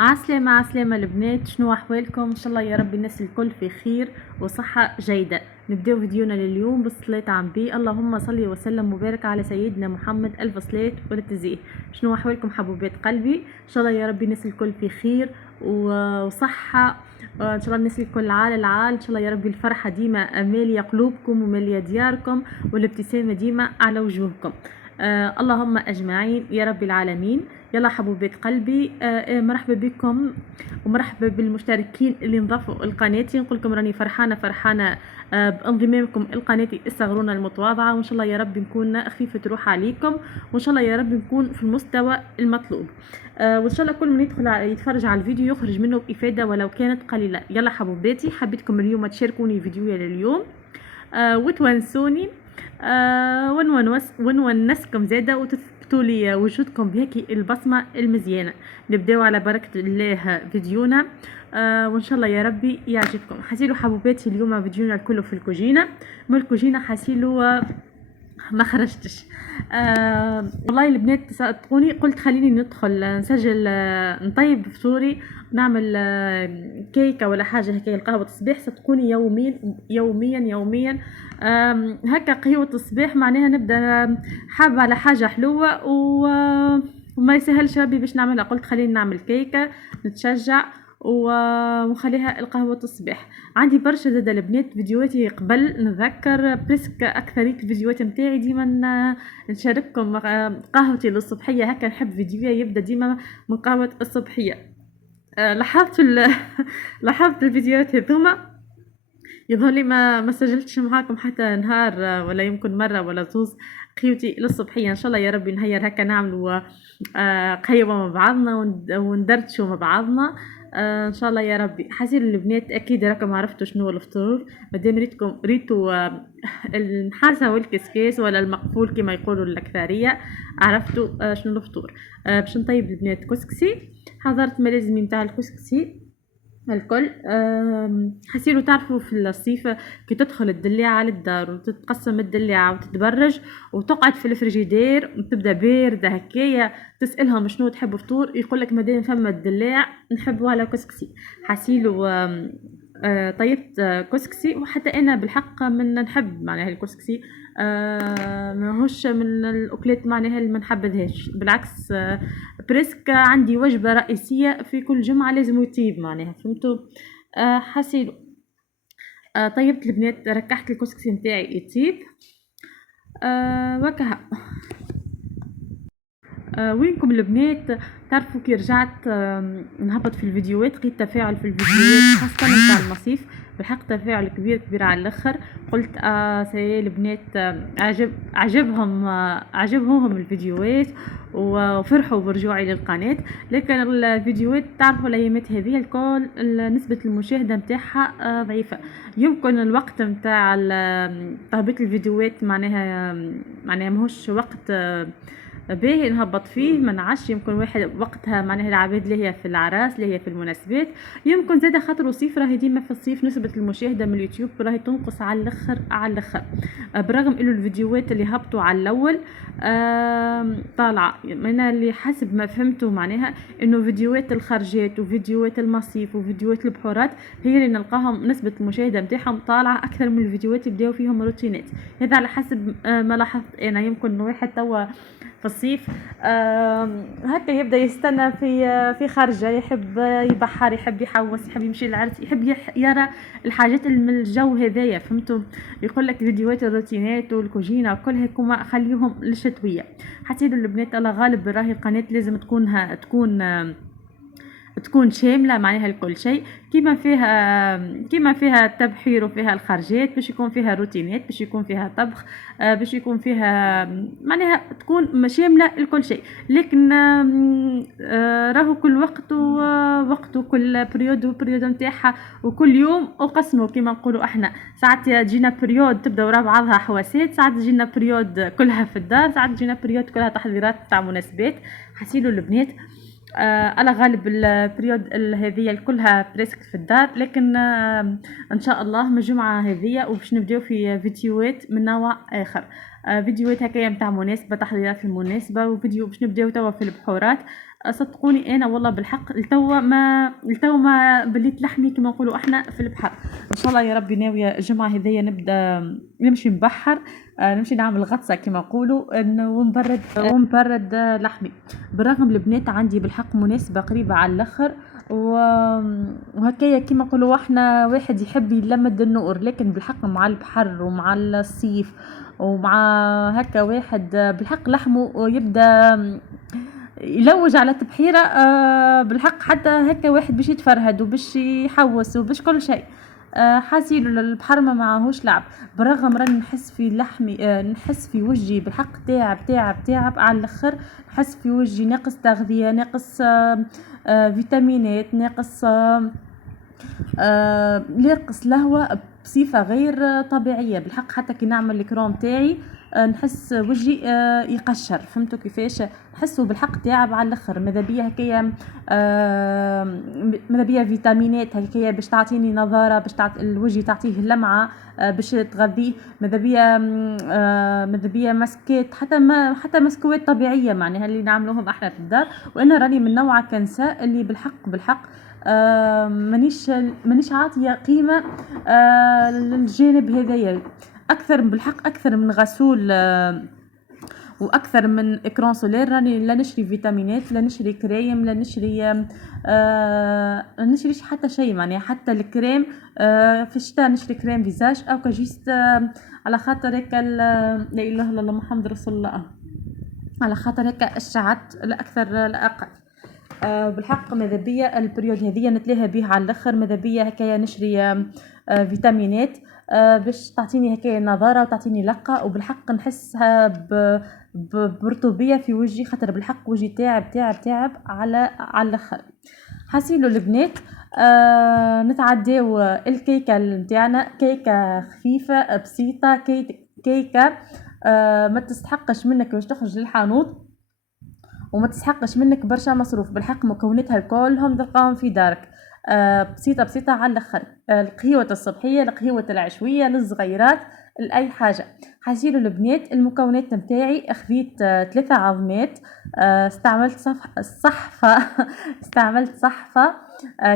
عسلامة البنات، شنو احوالكم؟ ان شاء الله يا رب الناس الكل في خير وصحة جيدة. نبداو فيديونا لليوم بالصلاة على النبي، اللهم صل وسلم وبارك على سيدنا محمد الف صلاة والتزيه. شنو احوالكم حبوبات قلبي؟ ان شاء الله يا رب الناس الكل في خير وصحة. ان شاء الله الناس الكل عال ان شاء الله يا رب الفرحة ديما مالية قلوبكم ومالية دياركم والابتسامة ديما على وجوهكم. اللهم اجمعين يا رب العالمين. يلا حبوبات قلبي، مرحبا بكم ومرحبا بالمشتركين اللي انضافوا لقناتي. نقول لكم راني فرحانه بانضمامكم لقناتي الصغرونه المتواضعه، وان شاء الله يا رب نكون خفيفه روح عليكم، وان شاء الله يا رب نكون في المستوى المطلوب. وان شاء الله كل من يدخل يتفرج على الفيديو يخرج منه بافاده ولو كانت قليله. يلا حبوباتي، حبيتكم اليوم تشاركوني فيديويا لليوم وتونسوني ونونسكم زاده وتثبتوا لي وجودكم بهيك البصمه المزيانه. نبداو على بركه الله فيديونا وان شاء الله يا ربي يعجبكم. حسيلو حبوباتي اليوم فيديونا الكل في الكوجينه، من الكوجينه حسيلو ما خرجتش. والله البنات صدقوني قلت خليني ندخل نسجل نطيب فطوري، نعمل كيكه ولا حاجه هكا القهوه الصباح. صدقوني يوميا هكا قهوه الصباح معناها نبدا حابه على حاجه حلوه وما يسهلش ربي باش نعملها. قلت خليني نعمل كيكه نتشجع ونخليها القهوة الصباح. عندي برشا زاد البنات فيديوهاتي قبل، نتذكر بريسك اكثرية الفيديوهات نتاعي ديما نشارككم قهوتي للصبحية. هكا نحب فيديوهي يبدا ديما من قهوة الصبحية. لاحظت الفيديوهات هذوما يظهر لي ما سجلتش معاكم حتى نهار ولا يمكن مرة ولا زوز قهوتي للصبحية. ان شاء الله يا ربي نهير هكا نعملوا قهوة مع بعضنا وندردشوا مع بعضنا ان شاء الله يا ربي. حسيل البنات اكيد راكم عرفتوا شنو هو الفطور، مادام ريتوا النحاسه والكسكاس ولا المقفول كما يقولوا الاكثريه، عرفتوا شنو الفطور. باش نطيب البنات كسكسي، حضرت ملازمي نتاع الكسكسي الكل. حسيلو تعرفوا في الصيف كي تدخل الدلاعة للدار وتتقسم الدلاعة وتتبرج وتقعد في الفريجيدير وتبدا باردة هكايا، تسألهم شنو تحبوا فطور، يقولك مادام فما الدلاع نحبوا على كسكسي. حسيلو طيبت كسكسي، وحتى انا بالحق من نحب معناها الكسكسي، ماهوش من الاكلات معناها اللي ما نحبذهاش، بالعكس بريسك عندي وجبه رئيسيه في كل جمعه لازم يطيب معناها، فهمتوا. حسيلو طيبت البنات، ركحت الكسكسي نتاعي يطيب وكها. وينكم البنات؟ تعرفوا كي رجعت نهبط في الفيديوهات لقيت تفاعل في الفيديوهات خاصة نتاع المصيف، بالحق تفاعل كبير على الاخر. قلت سي البنات عجبهم الفيديوهات وفرحوا برجوعي للقناة. لكن الفيديوهات تعرفوا الايامات هذه الكل نسبة المشاهدة نتاعها ضعيفة. يمكن الوقت نتاع تهبيط الفيديوهات معناها ماهوش وقت باهي نهبط فيه، ما نعرفش، يمكن واحد وقتها معناها العباد اللي هي في العراس اللي هي في المناسبات، يمكن زاده خاطر صيف راهي ديما في الصيف نسبه المشاهده من اليوتيوب راهي تنقص على الاخر. برغم انه الفيديوهات اللي هبطوا على الاول طالعه. انا اللي حسب ما فهمته معناها انه فيديوهات الخرجات وفيديوهات المصيف وفيديوهات البحورات هي اللي نلقاهم نسبه المشاهده نتاعهم طالعه اكثر من الفيديوهات اللي بداو فيهم روتينات. هذا على حسب ما لاحظت انا. يمكن واحد توا في الصيف هكا يبدا يستنى في خارجه، يحب يبحر، يحب يحوس، يحب يمشي للعرس، يحب يرى الحاجات من الجو هذايا، فهمتوا. يقول لك فيديوهات الروتينات والكوجينه وكلها كما خليهم للشتويه. حسيت البنات الله غالب راهي القناه لازم تكون شامله معناها الكل شيء، كيما فيها التبحير وفيها الخرجات، باش يكون فيها روتينات، باش يكون فيها طبخ، باش يكون فيها معناها تكون شامله الكل شيء. لكن راهو كل وقت ووقته، كل بريود وبريود نتاعها، وكل يوم وقسمه كيما نقولوا احنا. ساعات تجينا بريود تبدا ورا بعضها حواسات، ساعات تجينا بريود كلها في الدار، ساعات تجينا بريود كلها تحضيرات تاع مناسبات. حسيلوا البنات على غالب البريود هذه كلها بريسك في الدار، لكن ان شاء الله من الجمعه هذه وباش نبداو في فيديوهات من نوع اخر. فيديوهات هكايا متاع مناسبة، تحضيرات المناسبة، وفيديو باش نبداو توا في البحورات. صدقوني انا والله بالحق التوا ما بليت لحمي كما نقولوا احنا في البحر. ان شاء الله يا ربي ناويه الجمعه هذيا نبدا نمشي نبحر، نمشي نعمل غطسه كما نقولوا، ونبرد لحمي. بالرغم البنات عندي بالحق مناسبه قريبه على الاخر، وهكايا كما نقولوا احنا واحد يحب يلمد النور، لكن بالحق مع البحر ومع الصيف ومع هكا واحد بالحق لحمه يبدا يلوج على تبحيرة، بالحق حتى هكا واحد باش يتفرهد وباش يحوس وباش كل شيء. حاسين البحر ما معهوش لعب. بالرغم راني نحس في لحمي، نحس في وجهي بالحق تعب على الاخر. نحس في وجهي ناقص تغذية، ناقص فيتامينات، ناقص ناقص لهوة بصفة غير طبيعية بالحق. حتى كي نعمل الكريم تاعي نحس وجهي يقشر، فهمتوا كيفاش؟ نحسه بالحق تاعب على الاخر. ماذا بيا هكايا ماذا بيا فيتامينات هكايا باش تعطيني نظاره، باش الوجه تعطيه لمعه، باش تغذيه. ماذا بيا مسكات، حتى مسكوات طبيعيه معناها اللي نعملوهم احنا في الدار. وانا راني من نوع كنساء اللي بالحق مانيش عاطيه قيمه للجانب هذايا. اكثر بالحق، اكثر من غسول واكثر من اكران سولير. راني لا نشري فيتامينات، لا نشري كريم، لا نشري نشريش حتى شيء معناها. حتى الكريم في الشتاء نشري كريم فيزاج او كجيست على خاطر هيك لا اله الا الله محمد رسول الله، على خاطر هيك اشعت لا اكثر لا اقل. بالحق ماذا بيا البريود هذيا نتلاها بيه على الاخر. ماذا بيا هكايا نشري فيتامينات باش تعطيني هكايا نظاره وتعطيني لقه، وبالحق نحسها برطوبيه في وجهي، خاطر بالحق وجهي تعب على الاخر. حاسيلو البنات نتعداو الكيكه نتاعنا، كيكه خفيفه بسيطه، كيكه ما تستحقش منك باش تخرج للحانوت، وما تسحقش منك برشا مصروف. بالحق مكوناتها كلهم تلقاهم في دارك، بسيطة على الاخر. القهيوة الصبحية، القهيوة العشوية، للصغيرات، لأي حاجة. حاجيلو البنات المكونات نتاعي. خذيت 3 عظمات، استعملت صحفة استعملت صحفة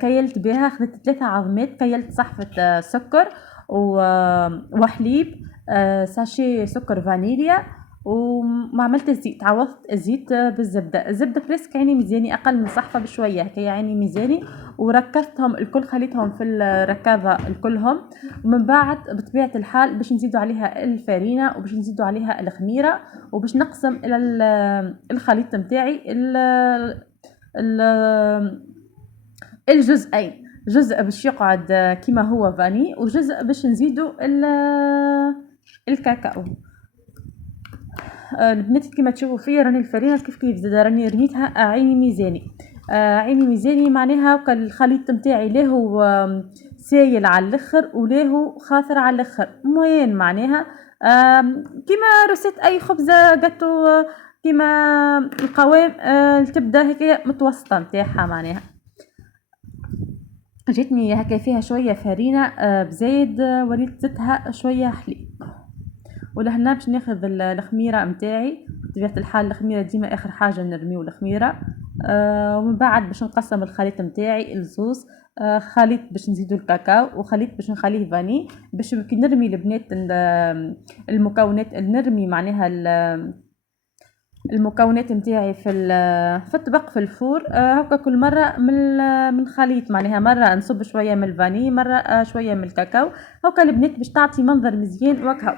كيلت بها. خذيت 3 عظمات، كيلت صحفة سكر وحليب، ساشي سكر فانيليا، وما عملت الزيت، عوضت الزيت بالزبده. الزبده فريسك يعني ميزاني اقل من صحفه بشويه هكا يعني ميزاني. وركزتهم الكل، خليتهم في الركاظه الكلهم. ومن بعد بطبيعه الحال باش نزيدوا عليها الفارينه، وباش نزيدوا عليها الخميره، وباش نقسم الى الخليط نتاعي الجزئين. جزء باش يقعد كيما هو فاني، وجزء باش نزيدوا الكاكاو. البنات كما تشوفوا فيا راني الفرينه كيف زاد راني رميتها عيني ميزاني. عيني ميزاني معناها الخليط نتاعي لا هو سايل على الاخر ولا هو خاثر على الاخر، موين معناها كيما رسيت اي خبزه قطو، كيما القوام تبدا هكا متوسطه نتاعها معناها. جاتني هكا فيها شويه فرينه بزايد، وليت زدتها شويه حليب. ولهنا باش ناخذ الخميره نتاعي. بطبيعه الحال الخميره ديما اخر حاجه نرميو الخميره. ومن بعد باش نقسم الخليط نتاعي لزوز، خليط باش نزيدو الكاكاو، وخليط باش نخليه فاني. باش كي نرمي البنات المكونات، نرمي معناها المكونات نتاعي في الطبق في الفور. هكا كل مره من خليط معناها، مره نصب شويه من الفاني، مره شويه من الكاكاو. هكا البنات باش تعطي منظر مزيان وكهو.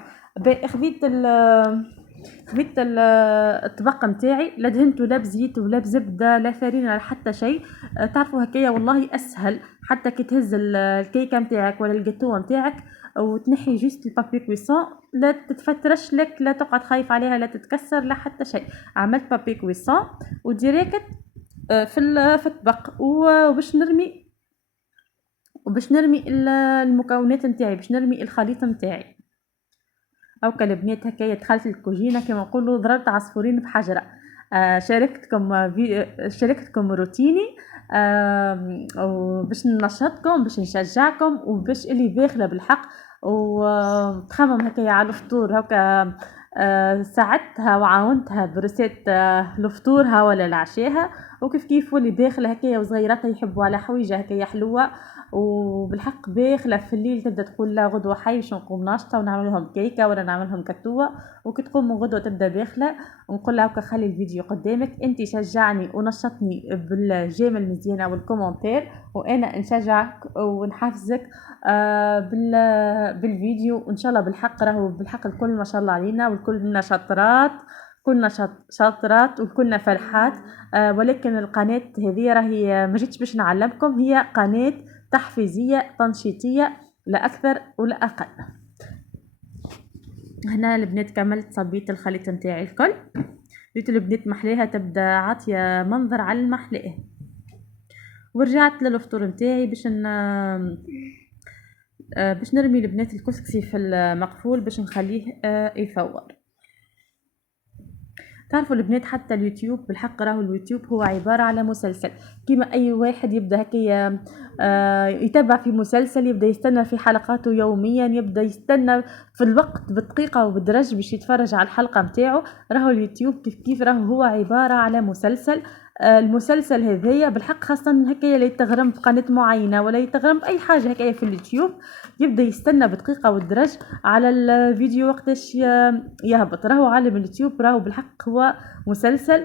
خذيت الطبق نتاعي، لا دهنته لا بزيت ولا بزبده لا فرينه لا حتى شيء. تعرفوا هكايا والله اسهل. حتى كي تهز الكيكه نتاعك ولا الجاتو نتاعك وتنحي جيست البابي كويسون، لا تتفترش لك، لا تقعد خايف عليها، لا تتكسر لا حتى شيء. عملت بابي كويسون وديريكت في الطبق. وباش نرمي المكونات نتاعي، باش نرمي الخليط نتاعي. هاكا البنات هكايا دخلت الكوجينه كما نقولوا ضربت عصفورين بحجره. شاركتكم روتيني، وباش ننشطكم، باش نشجعكم، وباش اللي باخله بالحق وتخمم هكايا على الفطور هكا ساعدتها وعاونتها برسات لفطورها ولا لعشاها، وكيف كيف ولي داخله هكايا وصغيراتها يحبوا على حويجه هكايا حلوه. وبالحق باخله في الليل تبدا تقول لا غدوه حي باش نقوم ناشطه ونعمل لهم كيكه ولا نعمل لهم كتوه. وكي تقوم من غدوه تبدا باخله ونقول لها هكا خلي الفيديو قدامك، انت شجعني ونشطني بالجيم مزيانه والكومنتير، وانا نشجعك ونحفزك بالفيديو. وان شاء الله بالحق راهو بالحق الكل ما شاء الله علينا، والكلنا شاطرات، كلنا شاطرات وكلنا فرحات. ولكن القناة هذه راهي ما جيتش باش نعلمكم، هي قناة تحفيزية تنشيطية لا أكثر ولا أقل. هنا البنات كملت صبيت الخليط نتاعي الكل، ريت البنات محليها تبدا عاطية منظر على المحلاه. ورجعت للفطور نتاعي باش نرمي البنات الكسكسي في المقفول باش نخليه يفور. تعرفوا البنات حتى اليوتيوب بالحق راهو اليوتيوب هو عبارة على مسلسل، كيما أي واحد يبدأ هكايا يتابع في مسلسل، يبدأ يستنى في حلقاته يوميا، يبدأ يستنى في الوقت بالدقيقة وبالدرج باش يتفرج على الحلقة متاعه. راهو اليوتيوب كيف راهو هو عبارة على مسلسل. المسلسل هذايا بالحق خاصة هكايا لا يتغرم في قناة معينة ولا يتغرم بأي حاجة هكايا في اليوتيوب، يبدأ يستنى بدقيقة والدرج على الفيديو وقتاش يهبط. راهو عالم اليوتيوب راهو بالحق هو مسلسل،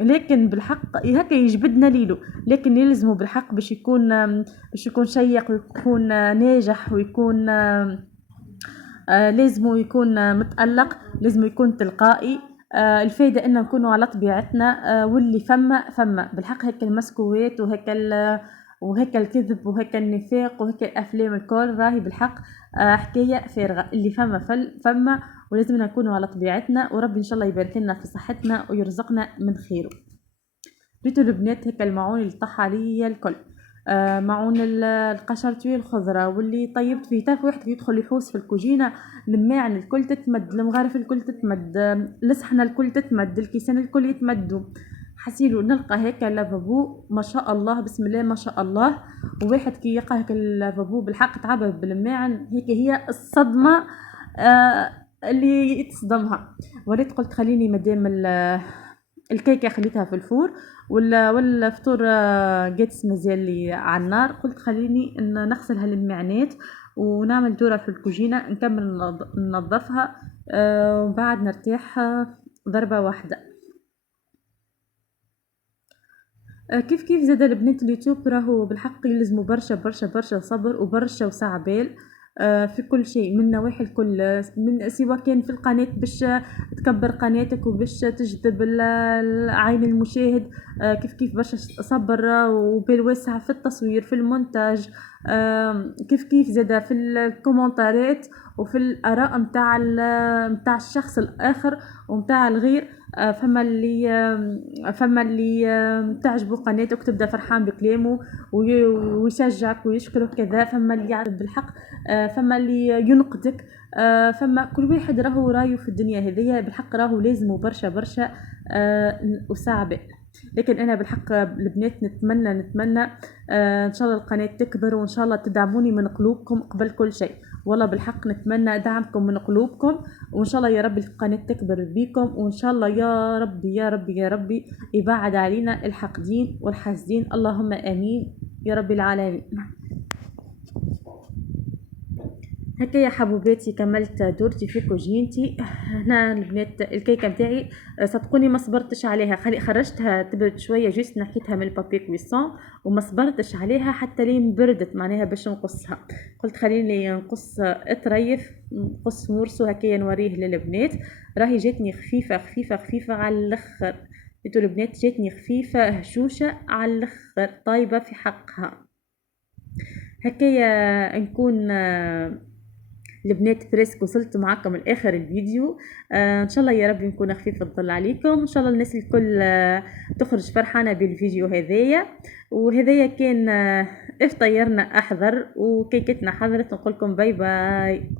لكن بالحق هكا يجبدنا ليلو، لكن يلزمه بالحق باش يكون شيق ويكون ناجح ويكون لازم يكون متألق، لازم يكون تلقائي. الفايدة ان نكونوا على طبيعتنا، واللي فما بالحق هيك المسكوات وهيك الكذب وهيك النفاق وهيك الافلام الكل راهي بالحق حكايه فارغه. اللي فما ولازم نكونوا على طبيعتنا، وربي ان شاء الله يبارك لنا في صحتنا ويرزقنا من خيره. ريتو البنات هيك المعون اللي طاح عليا الكل، معون القشرتوي الخضرة واللي طيبت فيه. تعرف واحد يدخل يحوس في الكوجينة، الماعن الكل تتمد، المغارف الكل تتمد، لصحنا الكل تتمد، الكيسان الكل يتمدوا. حسيلو نلقى هيك اللافابو ما شاء الله بسم الله ما شاء الله، وواحد كي يلقى هيك اللافابو بالحق تعبه بالماعن هيك هي الصدمة اللي يتصدمها. وريت قلت خليني مدام الكيكه خليتها في الفور والفطور جاتس مازال لي على النار، قلت خليني نغسل هالمعانات ونعمل دوره في الكوجينه نكمل ننظفها وبعد نرتاح ضربه واحده. كيف زاد البنات اليوتيوب راهو بالحق يلزموا برشا برشا برشا صبر وبرشا وسع بال في كل شيء من نواحي الكل، من سواء كان في القناة باش تكبر قناتك وباش تجذب عين المشاهد، كيف برشا صبر وبال واسع في التصوير في المونتاج، كيف زاد في الكومنتارات وفي الآراء متاع الشخص الآخر ومتاع الغير. فما اللي تعجبه قناتك تبدا فرحان بكلامه ويشجعك ويشكرك كذا، فما اللي يعرف بالحق، فما اللي ينقدك، فما كل واحد راهو رايه في الدنيا هذيا بالحق راهو لازم برشا برشا وصعب. لكن انا بالحق البنات نتمنى ان شاء الله القناه تكبر وان شاء الله تدعموني من قلوبكم قبل كل شيء. والله بالحق نتمنى دعمكم من قلوبكم، وان شاء الله يا رب القناه تكبر بيكم، وان شاء الله يا ربي يا ربي يا ربي يبعد علينا الحاقدين والحاسدين، اللهم امين يا رب العالمين. هكا يا حبوباتي كملت دورتي في كوجينتي. هنا البنات الكيكه نتاعي صدقوني ما صبرتش عليها، خرجتها تبرد شويه، جيست نحيتها من البابي كويسون وما صبرتش عليها حتى لين بردت معناها باش نقصها. قلت خليني نقص اطريف نقص مرسو هكايا نوريه للبنات. راهي جاتني خفيفه على الاخر، قلتوا البنات جاتني خفيفه هشوشه على الاخر طايبه في حقها. هكايا نكون البنات فريسك وصلت معكم لاخر الفيديو. ان شاء الله يا رب نكون خفيف الظل عليكم، ان شاء الله الناس الكل تخرج فرحانه بالفيديو هذايا. وهذايا كان افطيرنا احضر وكيكتنا حضرت، نقولكم باي باي.